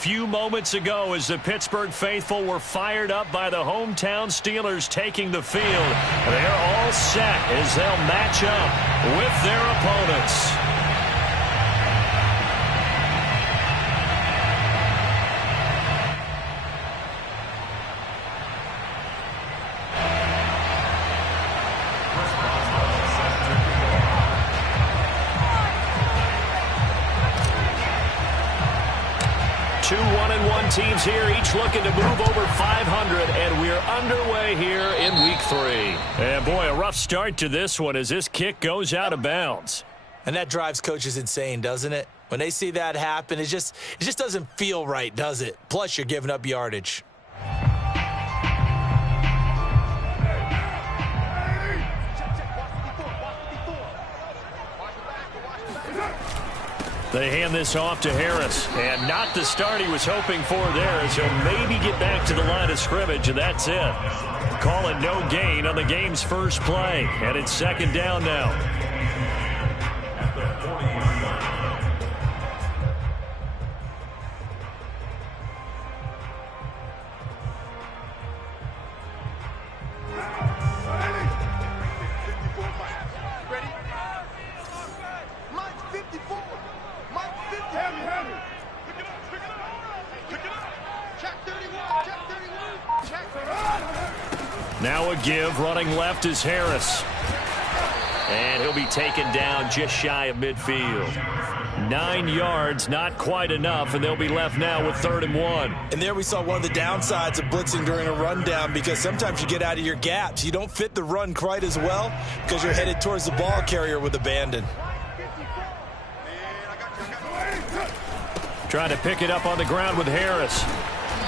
few moments ago as the Pittsburgh faithful were fired up by the hometown Steelers taking the field. They're all set as they'll match up with their opponents. Two 1-1 teams here, each looking to move over 500, and we're underway here in Week 3. And boy, a rough start to this one as this kick goes out of bounds. And that drives coaches insane, doesn't it? When they see that happen, it just doesn't feel right, does it? Plus, you're giving up yardage. They hand this off to Harris, and not the start he was hoping for there, as he'll maybe get back to the line of scrimmage, and that's it. Call it no gain on the game's first play, and it's second down now. Now a give, running left is Harris. And he'll be taken down just shy of midfield. 9 yards, not quite enough, and they'll be left now with 3rd and 1. And there we saw one of the downsides of blitzing during a rundown, because sometimes you get out of your gaps. You don't fit the run quite as well because you're headed towards the ball carrier with abandon. Trying to pick it up on the ground with Harris.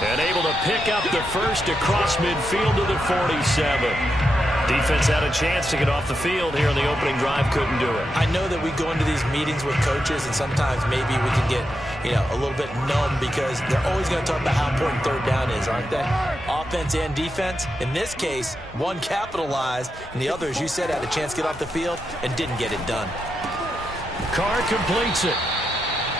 And able to pick up the first across midfield to the 47. Defense had a chance to get off the field here in the opening drive, couldn't do it. I know that we go into these meetings with coaches, and sometimes maybe we can get, a little bit numb because they're always going to talk about how important 3rd down is, aren't they? Offense and defense. In this case, one capitalized, and the other, as you said, had a chance to get off the field and didn't get it done. Carr completes it.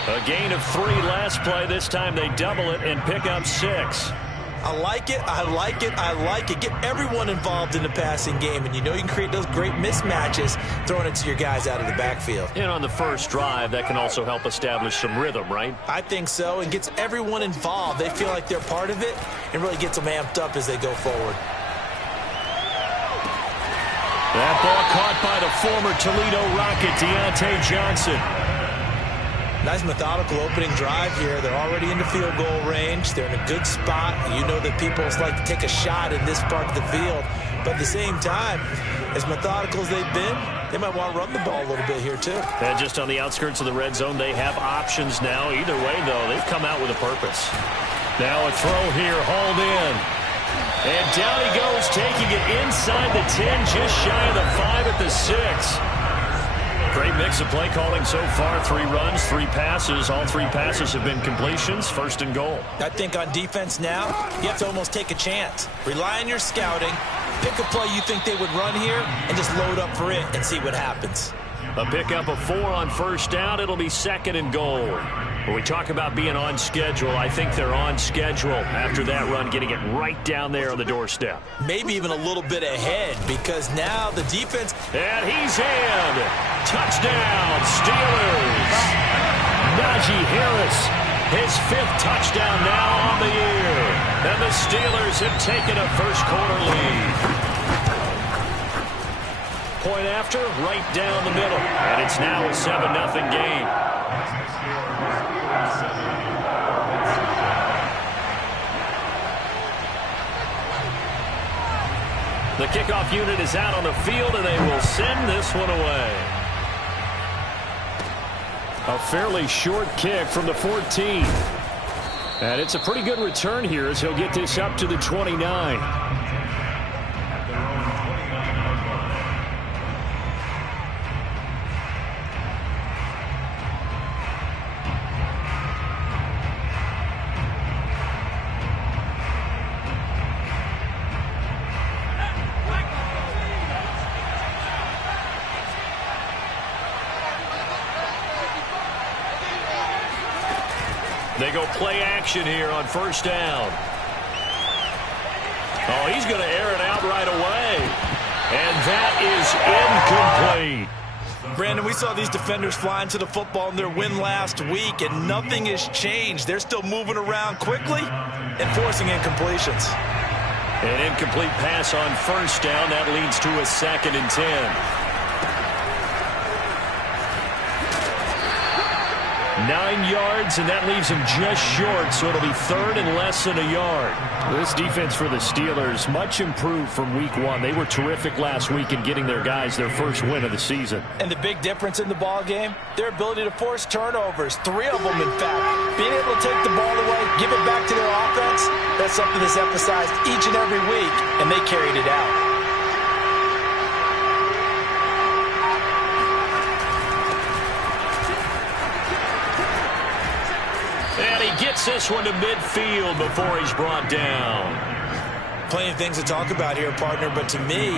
A gain of 3 last play. This time they double it and pick up 6. I like it. I like it. I like it. Get everyone involved in the passing game, and you can create those great mismatches throwing it to your guys out of the backfield. And on the first drive, that can also help establish some rhythm, right? I think so, and gets everyone involved. They feel like they're part of it and really gets them amped up as they go forward. That ball caught by the former Toledo Rocket, Deontay Johnson. Nice methodical opening drive here. They're already in the field goal range. They're in a good spot. You know that people like to take a shot in this part of the field. But at the same time, as methodical as they've been, they might want to run the ball a little bit here too. And just on the outskirts of the red zone, they have options now. Either way, though, they've come out with a purpose. Now a throw here, hauled in. And down he goes, taking it inside the 10, just shy of the 5 at the 6. Great mix of play calling so far. 3 runs, 3 passes. All 3 passes have been completions. 1st and goal. I think on defense now, you have to almost take a chance. Rely on your scouting. Pick a play you think they would run here and just load up for it and see what happens. A pickup of 4 on 1st down. It'll be 2nd and goal. When we talk about being on schedule, I think they're on schedule after that run, getting it right down there on the doorstep. Maybe even a little bit ahead, because now the defense... And he's in! Touchdown, Steelers! Najee Harris, his 5th touchdown now on the year. And the Steelers have taken a first-quarter lead. Point after, right down the middle. And it's now a 7-0 game. The kickoff unit is out on the field, and they will send this one away. A fairly short kick from the 14. And it's a pretty good return here as he'll get this up to the 29. They They go play action here on first down. Oh, he's going to air it out right away. And that is incomplete. Brandon, we saw these defenders flying to the football in their win last week, and nothing has changed. They're still moving around quickly and forcing incompletions. An incomplete pass on first down. That leads to a 2nd and 10. 9 yards, and that leaves him just short, so it'll be 3rd and less than a yard. This defense for the Steelers, much improved from week 1. They were terrific last week in getting their guys their first win of the season. And the big difference in the ball game, their ability to force turnovers, 3 of them in fact. Being able to take the ball away, give it back to their offense, that's something that's emphasized each and every week, and they carried it out. And he gets this one to midfield before he's brought down. Plenty of things to talk about here, partner, but to me,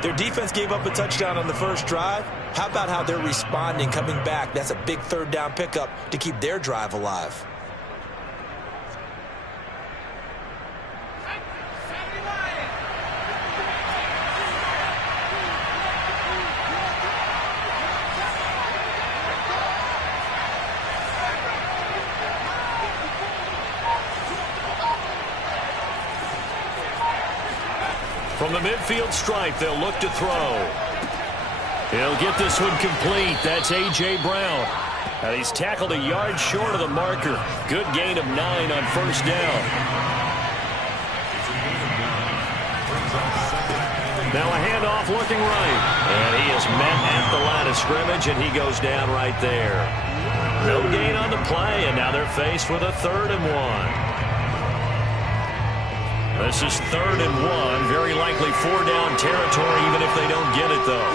their defense gave up a touchdown on the first drive. How about how they're responding, coming back? That's a big 3rd down pickup to keep their drive alive. From the midfield stripe, they'll look to throw. He'll get this one complete. That's A.J. Brown. And he's tackled a yard short of the marker. Good gain of 9 on first down. Now a handoff looking right. And he is met at the line of scrimmage, and he goes down right there. No gain on the play, and now they're faced with a 3rd and 1. This is 3rd and 1. Very likely 4-down territory, even if they don't get it, though.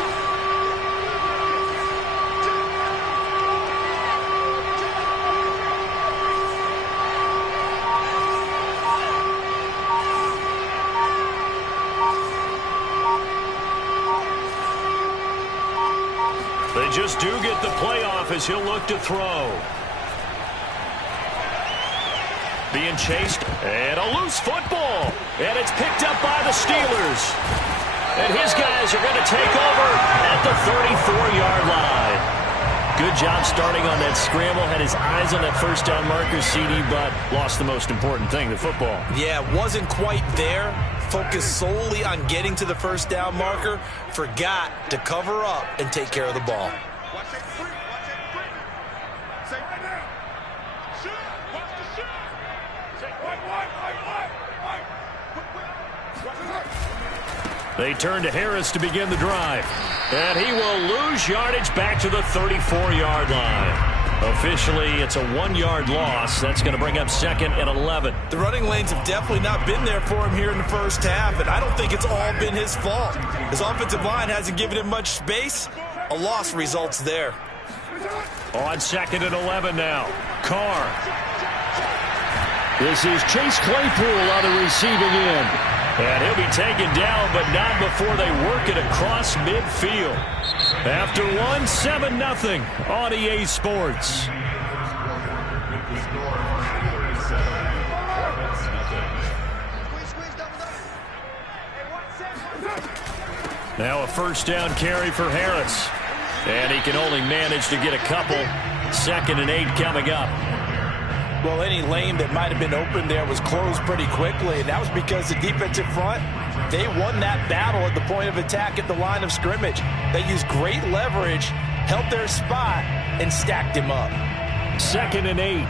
They just do get the playoff as he'll look to throw. Being chased, and a loose football. And it's picked up by the Steelers. And his guys are going to take over at the 34-yard line. Good job starting on that scramble. Had his eyes on that first down marker, CD, but lost the most important thing, the football. Yeah, wasn't quite there. Focused solely on getting to the first down marker. Forgot to cover up and take care of the ball. They turn to Harris to begin the drive. And he will lose yardage back to the 34-yard line. Officially, it's a 1-yard loss. That's going to bring up 2nd and 11. The running lanes have definitely not been there for him here in the first half, and I don't think it's all been his fault. His offensive line hasn't given him much space. A loss results there. On 2nd and 11 now. Carr. This is Chase Claypool on the receiving end. And he'll be taken down, but not before they work it across midfield. After 7-0 on EA Sports. Now a first down carry for Harris. And he can only manage to get a couple. 2nd and 8 coming up. Well, any lane that might have been open there was closed pretty quickly, and that was because the defensive front, they won that battle at the point of attack at the line of scrimmage. They used great leverage, held their spot, and stacked him up. 2nd and 8.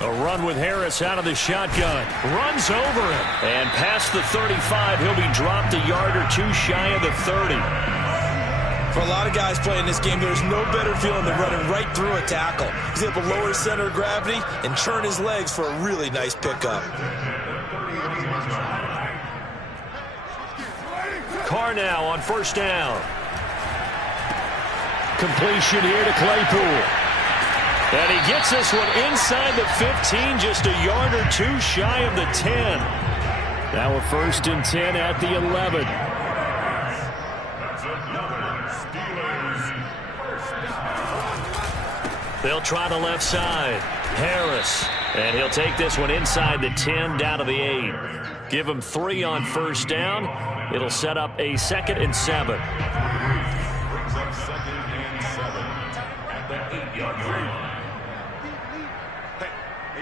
A run with Harris out of the shotgun. Runs over him. And past the 35, he'll be dropped a yard or 2 shy of the 30. For a lot of guys playing this game, there's no better feeling than running right through a tackle. He's able to lower his center of gravity and churn his legs for a really nice pickup. Carr now on first down. Completion here to Claypool. And he gets this one inside the 15, just a yard or 2 shy of the 10. Now a 1st and 10 at the 11. They'll try the left side. Harris. And he'll take this one inside the 10, down to the 8. Give him 3 on first down. It'll set up a 2nd and 7. Brings up 2nd and 7 at the 8-yard line. Hey,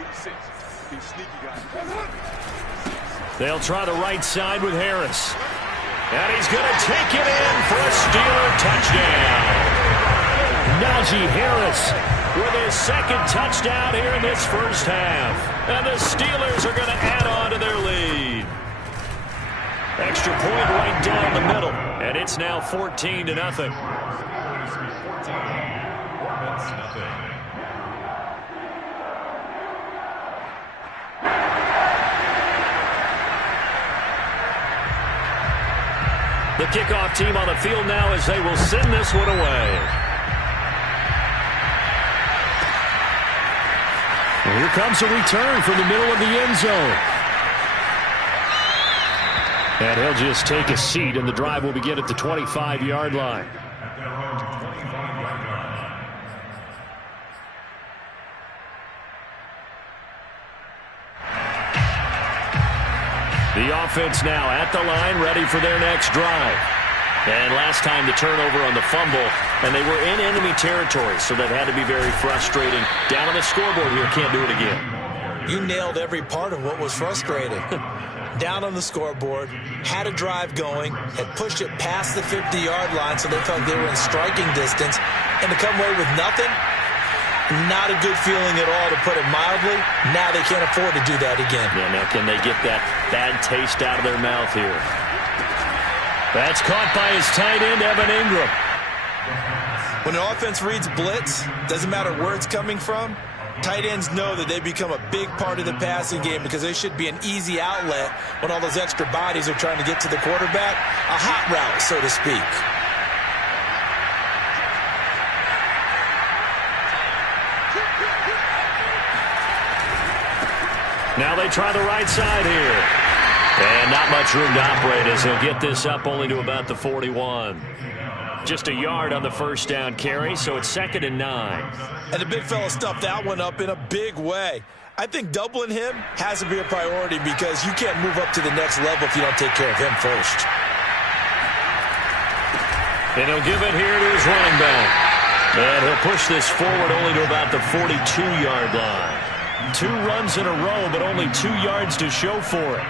86. Be sneaky, guys. They'll try the right side with Harris. And he's going to take it in for a Steeler touchdown. Najee Harris with his 2nd touchdown here in this first half. And the Steelers are going to add on to their lead. Extra point right down the middle. And it's now 14-0. The kickoff team on the field now as they will send this one away. And here comes a return from the middle of the end zone. And he'll just take a seat, and the drive will begin at the 25-yard line. The offense now at the line, ready for their next drive. And last time the turnover on the fumble, and they were in enemy territory, so that had to be very frustrating. Down on the scoreboard here, can't do it again. You nailed every part of what was frustrating. Down on the scoreboard, had a drive going, had pushed it past the 50-yard line so they felt they were in striking distance, and to come away with nothing, not a good feeling at all, to put it mildly. Now they can't afford to do that again. Yeah, now can they get that bad taste out of their mouth here? That's caught by his tight end, Evan Ingram. When an offense reads blitz, doesn't matter where it's coming from, tight ends know that they become a big part of the passing game because they should be an easy outlet when all those extra bodies are trying to get to the quarterback. A hot route, so to speak. Now they try the right side here. And not much room to operate as he'll get this up only to about the 41. Just a yard on the first down carry, so it's 2nd and 9. And the big fella stuffed that one up in a big way. I think doubling him has to be a priority because you can't move up to the next level if you don't take care of him first. And he'll give it here to his running back. And he'll push this forward only to about the 42-yard line. 2 runs in a row, but only 2 yards to show for it.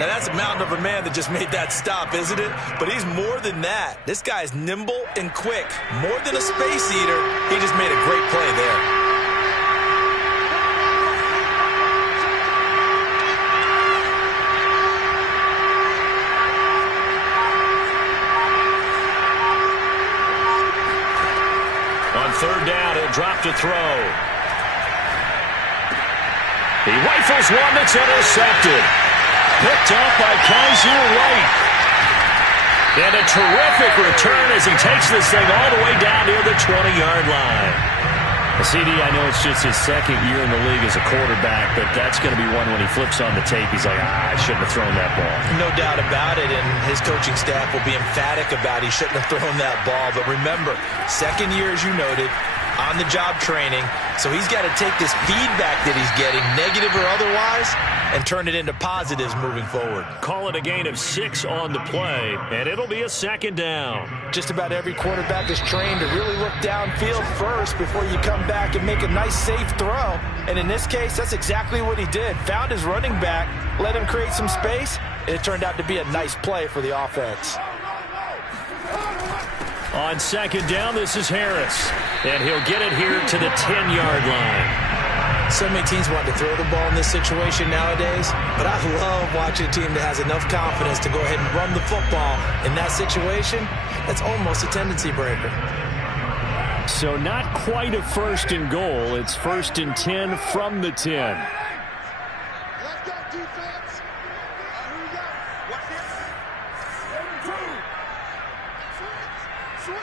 Now, that's a mountain of a man that just made that stop, isn't it? But he's more than that. This guy's nimble and quick. More than a space eater, he just made a great play there. On 3rd down, he'll drop to throw. He rifles one that's intercepted. Picked up by Kaiser White. And a terrific return as he takes this thing all the way down near the 20-yard line. CD, I know it's just his 2nd year in the league as a quarterback, but that's going to be one when he flips on the tape, he's like, I shouldn't have thrown that ball. No doubt about it, and his coaching staff will be emphatic about he shouldn't have thrown that ball. But remember, 2nd year, as you noted, on-the-job training, so he's got to take this feedback that he's getting, negative or otherwise, and turn it into positives moving forward. Call it a gain of 6 on the play, and it'll be a 2nd down. Just about every quarterback is trained to really look downfield first before you come back and make a nice, safe throw. And in this case, that's exactly what he did. Found his running back, let him create some space, and it turned out to be a nice play for the offense. On 2nd down, this is Harris, and he'll get it here to the 10-yard line. So many teams want to throw the ball in this situation nowadays, but I love watching a team that has enough confidence to go ahead and run the football in that situation. That's almost a tendency breaker. So not quite a 1st and goal. It's 1st and 10 from the 10. Let's go, defense. Here we go. Watch this. 2. Switch.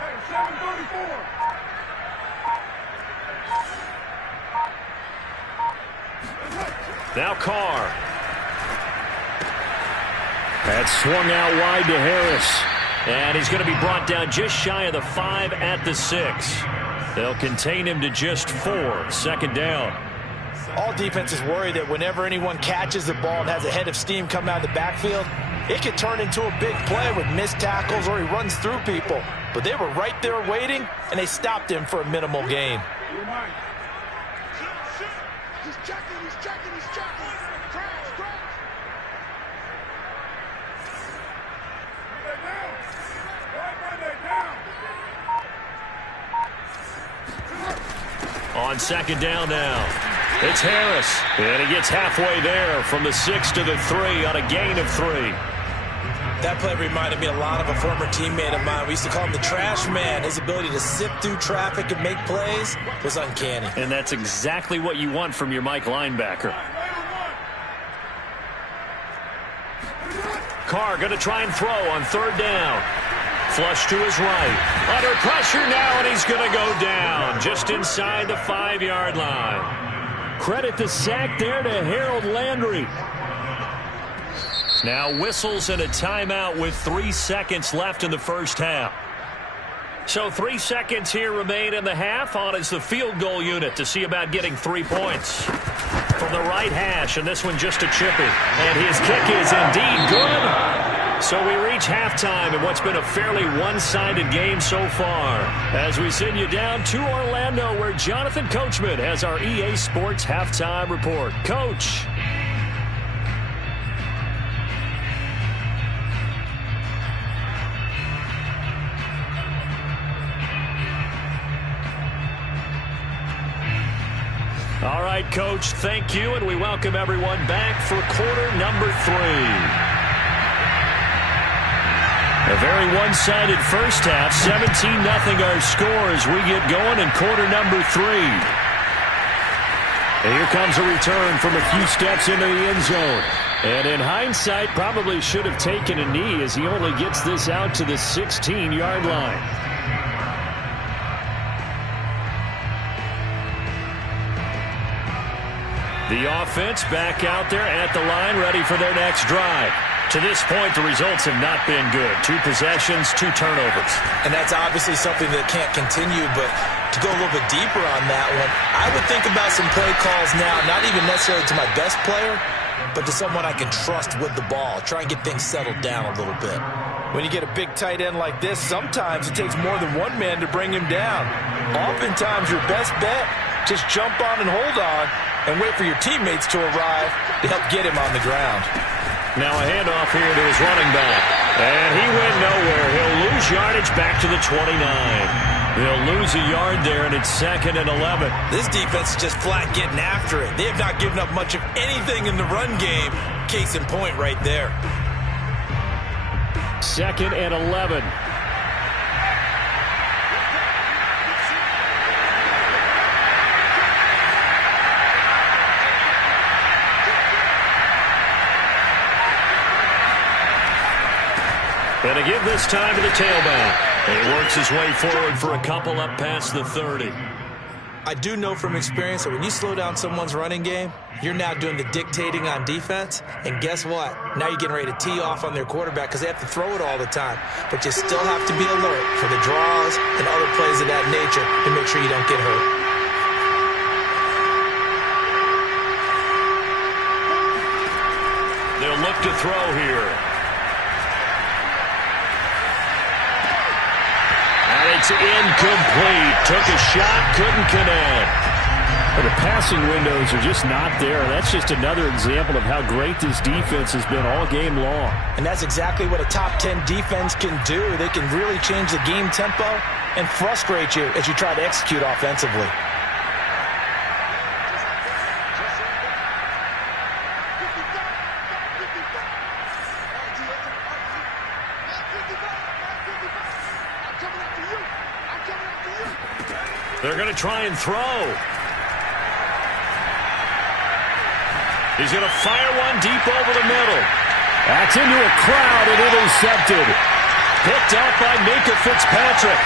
Hey, 734. Now Carr. That's swung out wide to Harris. And he's going to be brought down just shy of the 5 at the 6. They'll contain him to just 4. Second down. All defenses worry that whenever anyone catches the ball and has a head of steam coming out of the backfield, it could turn into a big play with missed tackles or he runs through people. But they were right there waiting, and they stopped him for a minimal gain. He's checking. Crash. On second down now, it's Harris. And he gets halfway there from the 6 to the 3 on a gain of 3. That play reminded me a lot of a former teammate of mine. We used to call him the trash man. His ability to sift through traffic and make plays was uncanny. And that's exactly what you want from your Mike linebacker. Carr going to try and throw on third down. Flush to his right. Under pressure now, and he's going to go down just inside the 5-yard line. Credit the sack there to Harold Landry. Now whistles and a timeout with 3 seconds left in the first half. So 3 seconds here remain in the half. On is the field goal unit to see about getting 3 points. From the right hash, and this one just a chippy. And his kick is indeed good. So we reach halftime in what's been a fairly one-sided game so far. As we send you down to Orlando, where Jonathan Coachman has our EA Sports Halftime Report. Coach. All right, Coach, thank you, and we welcome everyone back for quarter number 3. A very one-sided first half, 17-0 our score as we get going in quarter number 3. And here comes a return from a few steps into the end zone. And in hindsight, probably should have taken a knee as he only gets this out to the 16-yard line. The offense back out there at the line, ready for their next drive. To this point, the results have not been good. 2 possessions, 2 turnovers. And that's obviously something that can't continue, but to go a little bit deeper on that one, I would think about some play calls now, not even necessarily to my best player, but to someone I can trust with the ball. Try and get things settled down a little bit. When you get a big tight end like this, sometimes it takes more than one man to bring him down. Oftentimes, your best bet, just jump on and hold on and wait for your teammates to arrive to help get him on the ground. Now a handoff here to his running back. And he went nowhere. He'll lose yardage back to the 29. They'll lose a yard there, and it's 2nd and 11. This defense is just flat getting after it. They have not given up much of anything in the run game. Case in point right there. 2nd and 11. And to give this time to the tailback. And he works his way forward for a couple up past the 30. I do know from experience that when you slow down someone's running game, you're now doing the dictating on defense. And guess what? Now you're getting ready to tee off on their quarterback because they have to throw it all the time. But you still have to be alert for the draws and other plays of that nature to make sure you don't get hurt. They'll look to throw here. It's incomplete. Took a shot, couldn't connect. But the passing windows are just not there. That's just another example of how great this defense has been all game long. And that's exactly what a top 10 defense can do. They can really change the game tempo and frustrate you as you try to execute offensively. They're going to try and throw. He's going to fire one deep over the middle. That's into a crowd and intercepted. Picked up by Minkah Fitzpatrick.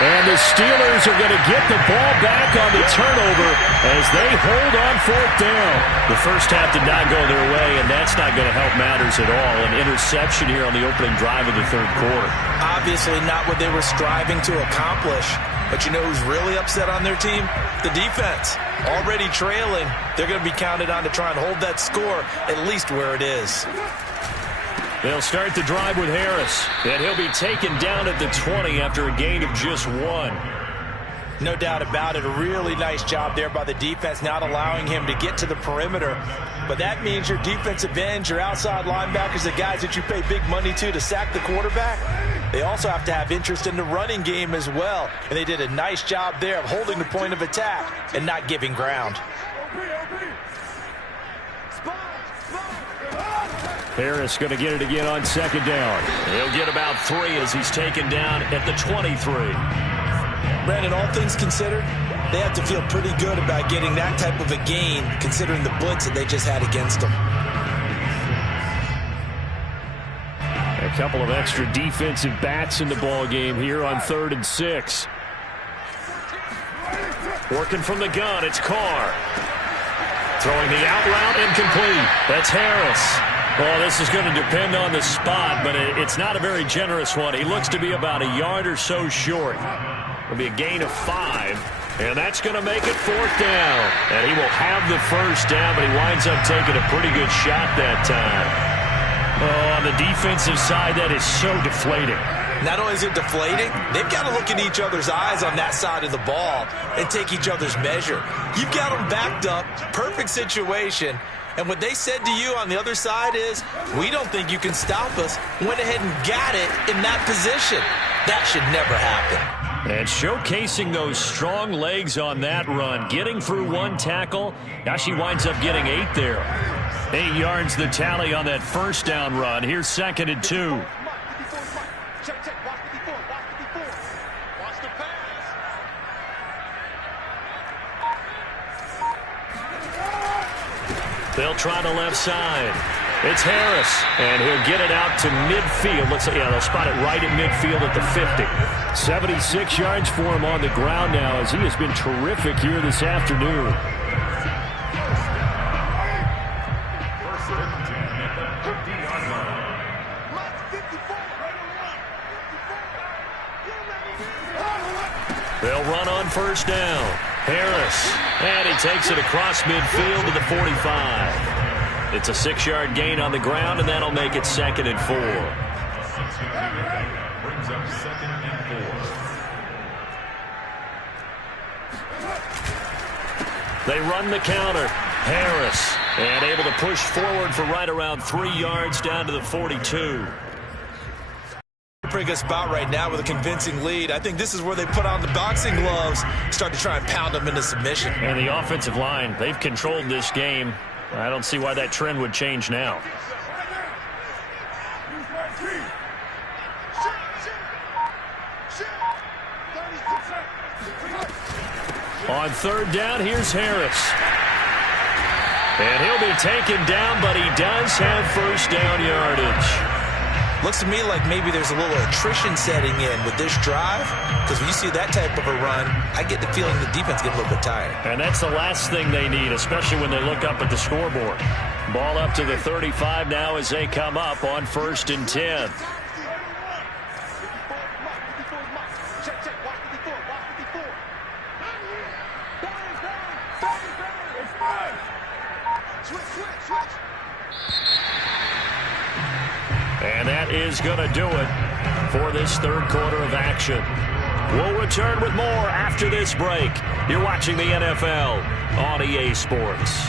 And the Steelers are going to get the ball back on the turnover as they hold on fourth down. The first half did not go their way, and that's not going to help matters at all. An interception here on the opening drive of the third quarter. Obviously not what they were striving to accomplish. But you know who's really upset on their team? The defense. Already trailing. They're going to be counted on to try and hold that score at least where it is. They'll start the drive with Harris, and he'll be taken down at the 20 after a gain of just 1. No doubt about it. A really nice job there by the defense, not allowing him to get to the perimeter. But that means your defensive ends, your outside linebackers, the guys that you pay big money to sack the quarterback, they also have to have interest in the running game as well. And they did a nice job there of holding the point of attack and not giving ground. Harris going to get it again on second down. He'll get about 3 as he's taken down at the 23. Brandon, all things considered, they have to feel pretty good about getting that type of a gain considering the blitz that they just had against them. A couple of extra defensive bats in the ball game here on 3rd and 6. Working from the gun, it's Carr. Throwing the out route, incomplete. That's Harris. Well, this is going to depend on the spot, but it's not a very generous one. He looks to be about a yard or so short. It'll be a gain of 5, and that's going to make it 4th down. And he will have the first down, but he winds up taking a pretty good shot that time. Oh, on the defensive side, that is so deflating. Not only is it deflating, they've got to look in each other's eyes on that side of the ball and take each other's measure. You've got them backed up, perfect situation. And what they said to you on the other side is, we don't think you can stop us. Went ahead and got it in that position. That should never happen. And showcasing those strong legs on that run. Getting through 1 tackle. Now she winds up getting 8 there. 8 yards the tally on that first down run. Here's 2nd and 2. They'll try the left side. It's Harris, and he'll get it out to midfield. Let's say, yeah, they'll spot it right at midfield at the 50. 76 yards for him on the ground now as he has been terrific here this afternoon. They'll run on first down. Harris, and he takes it across midfield to the 45. It's a 6-yard gain on the ground, and that'll make it 2nd and 4. Brings up 2nd and 4. They run the counter. Harris, and able to push forward for right around 3 yards down to the 42. Pretty good spot right now with a convincing lead. I think this is where they put on the boxing gloves, start to try and pound them into submission. And the offensive line, they've controlled this game. I don't see why that trend would change now. On 3rd down, here's Harris. And he'll be taken down, but he does have first down yardage. Looks to me like maybe there's a little attrition setting in with this drive, because when you see that type of a run, I get the feeling the defense gets a little bit tired. And that's the last thing they need, especially when they look up at the scoreboard. Ball up to the 35 now as they come up on 1st and 10. And that is going to do it for this third quarter of action. We'll return with more after this break. You're watching the NFL on EA Sports.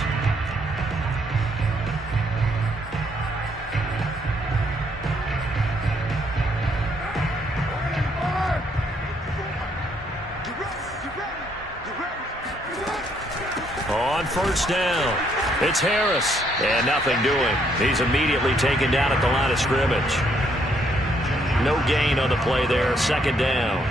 On first down, it's Harris, and nothing doing. He's immediately taken down at the line of scrimmage. No gain on the play there, 2nd down.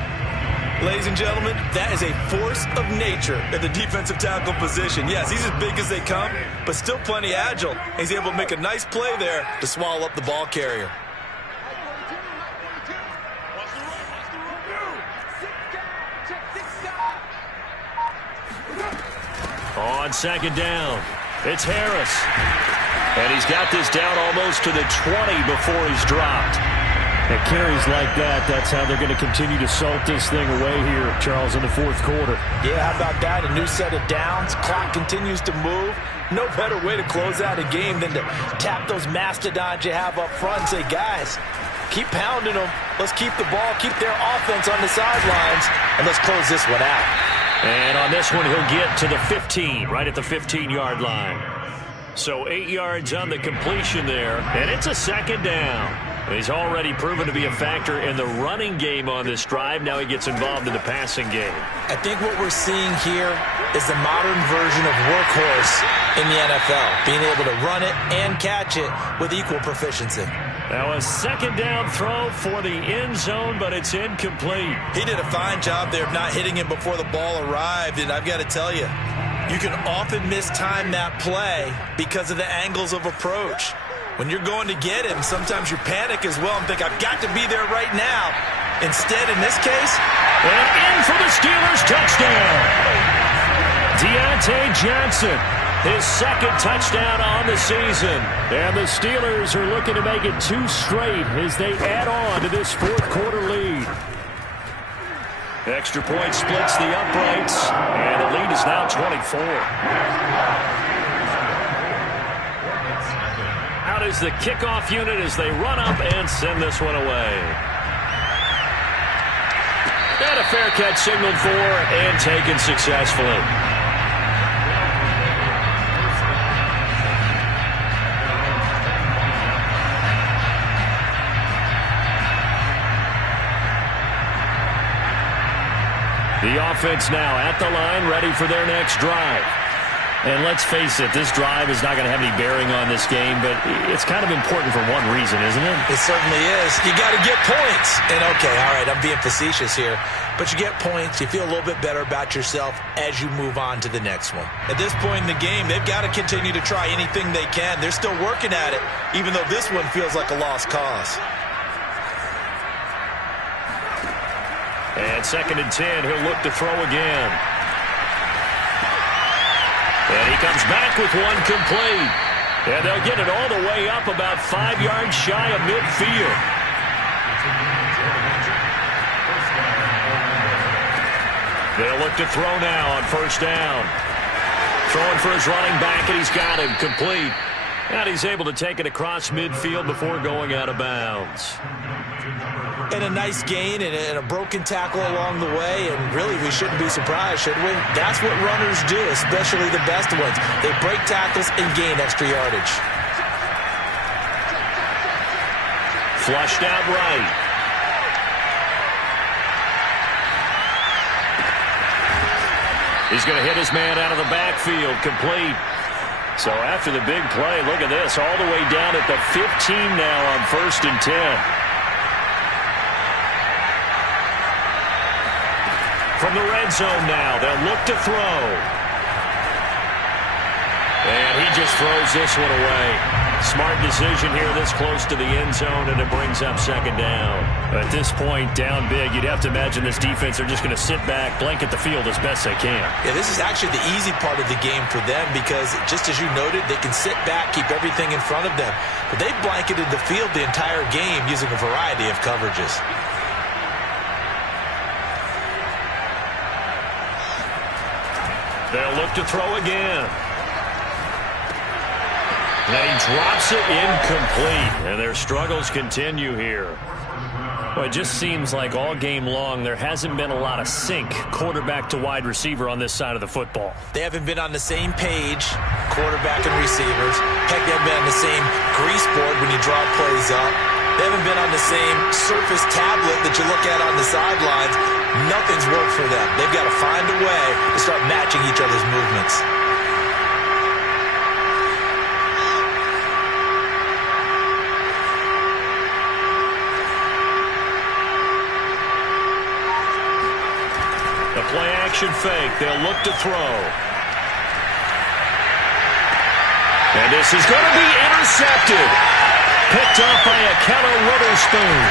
Ladies and gentlemen, that is a force of nature at the defensive tackle position. Yes, he's as big as they come, but still plenty agile. He's able to make a nice play there to swallow up the ball carrier. On second down, it's Harris. And he's got this down almost to the 20 before he's dropped. And carries like that, that's how they're going to continue to salt this thing away here, Charles, in the fourth quarter. Yeah, how about that? A new set of downs. Clock continues to move. No better way to close out a game than to tap those mastodons you have up front and say, guys, keep pounding them. Let's keep the ball, keep their offense on the sidelines, and let's close this one out. And on this one, he'll get to the 15, right at the 15-yard line. So 8 yards on the completion there, and it's a second down. He's already proven to be a factor in the running game on this drive. Now he gets involved in the passing game. I think what we're seeing here is the modern version of workhorse in the NFL, being able to run it and catch it with equal proficiency. Now a second down throw for the end zone, but it's incomplete. He did a fine job there of not hitting him before the ball arrived, and I've got to tell you, you can often mistime that play because of the angles of approach. When you're going to get him, sometimes you panic as well and think, I've got to be there right now. Instead, in this case, and in for the Steelers touchdown. Deontay Johnson, his second touchdown on the season. And the Steelers are looking to make it 2 straight as they add on to this fourth quarter lead. Extra point splits the uprights, and the lead is now 24. Out is the kickoff unit as they run up and send this one away. And a fair catch signaled for and taken successfully. The offense now at the line, ready for their next drive. And let's face it, this drive is not going to have any bearing on this game, but it's kind of important for one reason, isn't it? It certainly is. You got to get points. And, okay, all right, I'm being facetious here. But you get points, you feel a little bit better about yourself as you move on to the next one. At this point in the game, they've got to continue to try anything they can. They're still working at it, even though this one feels like a lost cause. And 2nd and 10, he'll look to throw again. And he comes back with one complete. And they'll get it all the way up about 5 yards shy of midfield. They'll look to throw now on first down. Throwing for his running back, and he's got him complete. And he's able to take it across midfield before going out of bounds. And a nice gain and a broken tackle along the way, and really we shouldn't be surprised, should we? That's what runners do, especially the best ones. They break tackles and gain extra yardage. Flushed out right. He's going to hit his man out of the backfield, complete. So after the big play, look at this, all the way down at the 15 now on 1st and 10. From the red zone now, they'll look to throw. And he just throws this one away. Smart decision here this close to the end zone, and it brings up 2nd down. At this point, down big, you'd have to imagine this defense are just going to sit back, blanket the field as best they can. Yeah, this is actually the easy part of the game for them because, just as you noted, they can sit back, keep everything in front of them. But they've blanketed the field the entire game using a variety of coverages. They'll look to throw again. And he drops it incomplete. And their struggles continue here. Well, it just seems like all game long there hasn't been a lot of sync quarterback to wide receiver on this side of the football. They haven't been on the same page, quarterback and receivers. Heck, they haven't been on the same grease board when you draw plays up. They haven't been on the same surface tablet that you look at on the sidelines. Nothing's worked for them. They've got to find a way to start matching each other's movements. The play-action fake. They'll look to throw. And this is going to be intercepted. Picked up by Ahkello Witherspoon.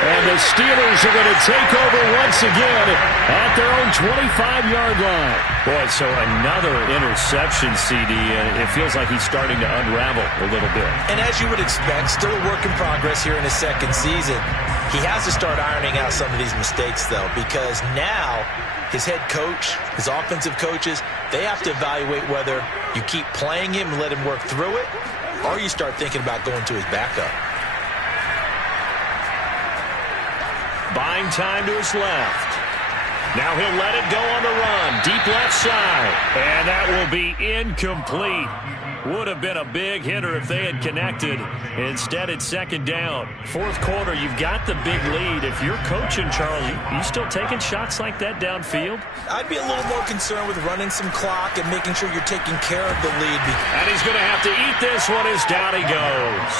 And the Steelers are going to take over once again at their own 25-yard line. Boy, so another interception, CD, and it feels like he's starting to unravel a little bit. And as you would expect, still a work in progress here in his second season. He has to start ironing out some of these mistakes, though, because now his head coach, his offensive coaches, they have to evaluate whether you keep playing him and let him work through it, or you start thinking about going to his backup. Buying time to his left. Now he'll let it go on the run. Deep left side. And that will be incomplete. Would have been a big hitter if they had connected. Instead, it's second down. Fourth quarter, you've got the big lead. If you're coaching, Charles, you still taking shots like that downfield? I'd be a little more concerned with running some clock and making sure you're taking care of the lead. And he's going to have to eat this one as down he goes.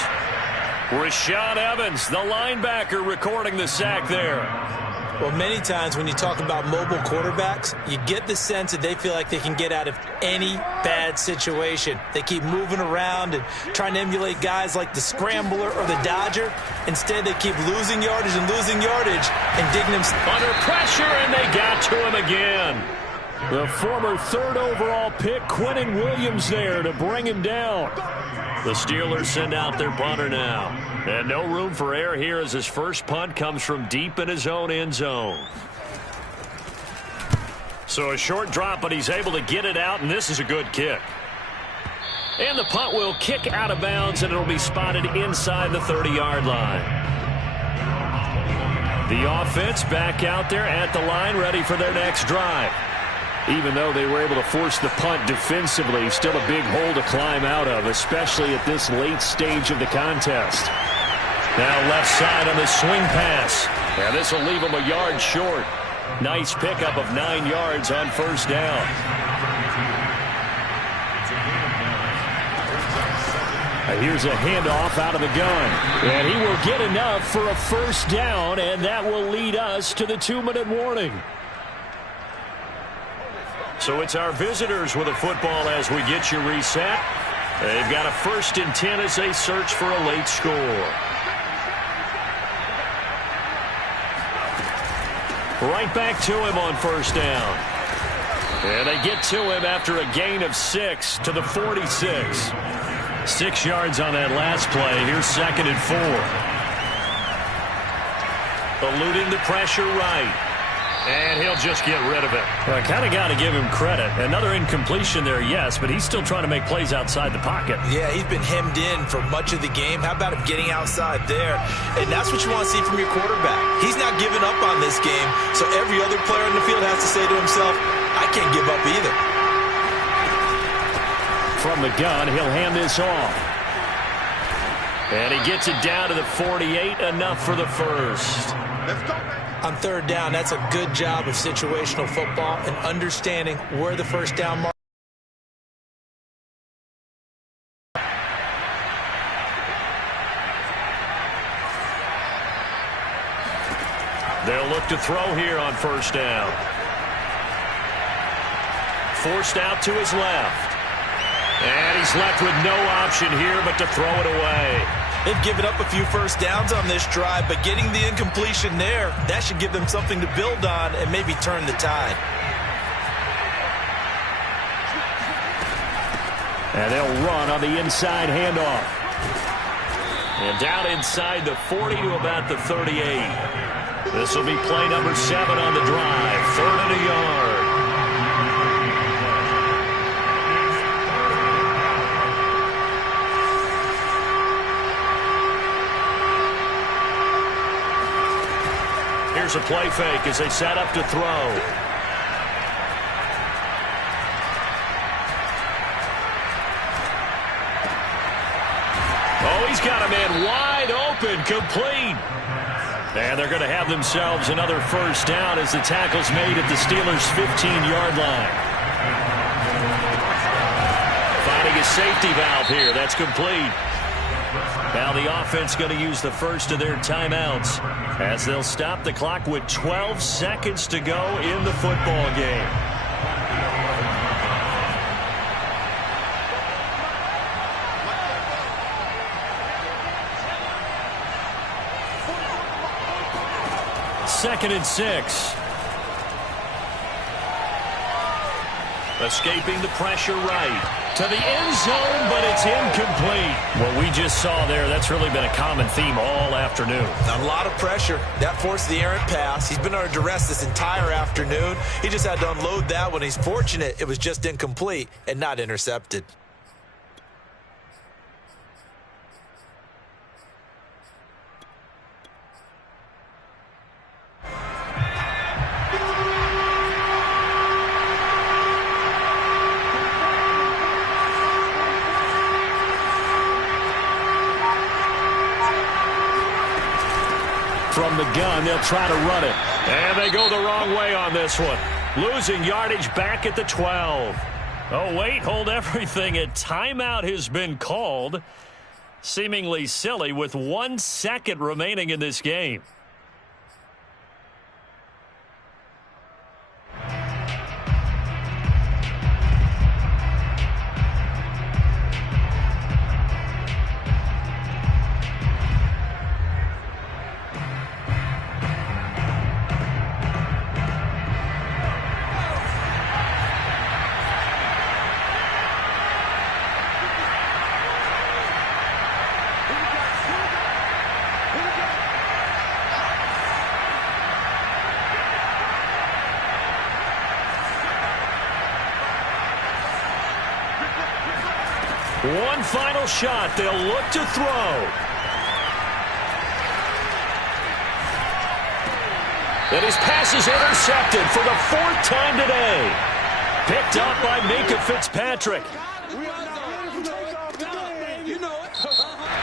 Rashaan Evans, the linebacker, recording the sack there. Well, many times when you talk about mobile quarterbacks, you get the sense that they feel like they can get out of any bad situation. They keep moving around and trying to emulate guys like the Scrambler or the Dodger. Instead, they keep losing yardage and digging them under pressure, and they got to him again. The former third overall pick, Quinnen Williams, there to bring him down. The Steelers send out their punter now. And no room for error here as his first punt comes from deep in his own end zone. So a short drop, but he's able to get it out, and this is a good kick. And the punt will kick out of bounds, and it'll be spotted inside the 30-yard line. The offense back out there at the line, ready for their next drive. Even though they were able to force the punt defensively, still a big hole to climb out of, especially at this late stage of the contest. Now left side on the swing pass. And this will leave him a yard short. Nice pickup of 9 yards on first down. Here's a handoff out of the gun. And he will get enough for a first down, and that will lead us to the 2-minute warning. So it's our visitors with a football as we get you reset. They've got a 1st and 10 as they search for a late score. Right back to him on first down. And they get to him after a gain of 6 to the 46. 6 yards on that last play. Here's 2nd and 4. Eluding the pressure right. And he'll just get rid of it. Well, I kind of got to give him credit. Another incompletion there, yes, but he's still trying to make plays outside the pocket. Yeah, he's been hemmed in for much of the game. How about him getting outside there? And that's what you want to see from your quarterback. He's not giving up on this game, so every other player in the field has to say to himself, I can't give up either. From the gun, he'll hand this off. And he gets it down to the 48, enough for the first. Let's go, man. On third down, that's a good job of situational football and understanding where the first down mark. They'll look to throw here on first down. Forced out to his left. And he's left with no option here but to throw it away. They've given up a few first downs on this drive, but getting the incompletion there, that should give them something to build on and maybe turn the tide. And they'll run on the inside handoff. And down inside the 40 to about the 38. This will be play number 7 on the drive. 3rd and a yard. Here's a play fake as they set up to throw. Oh, he's got a man wide open, complete. And they're going to have themselves another first down as the tackle's made at the Steelers' 15-yard line. Finding a safety valve here. That's complete. Now the offense going to use the first of their timeouts as they'll stop the clock with 12 seconds to go in the football game. 2nd and 6. Escaping the pressure right. To the end zone, but it's incomplete. What we just saw there, that's really been a common theme all afternoon. A lot of pressure. That forced the errant pass. He's been under duress this entire afternoon. He just had to unload that one. He's fortunate it was just incomplete and not intercepted. From the gun, they'll try to run it. And they go the wrong way on this one. Losing yardage back at the 12. Oh, wait, hold everything. A timeout has been called. Seemingly silly with 1 second remaining in this game. One final shot. They'll look to throw. And his pass is intercepted for the 4th time today. Picked up by Minkah Fitzpatrick.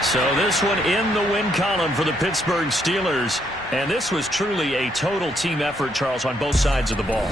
So this one in the win column for the Pittsburgh Steelers. And this was truly a total team effort, Charles, on both sides of the ball.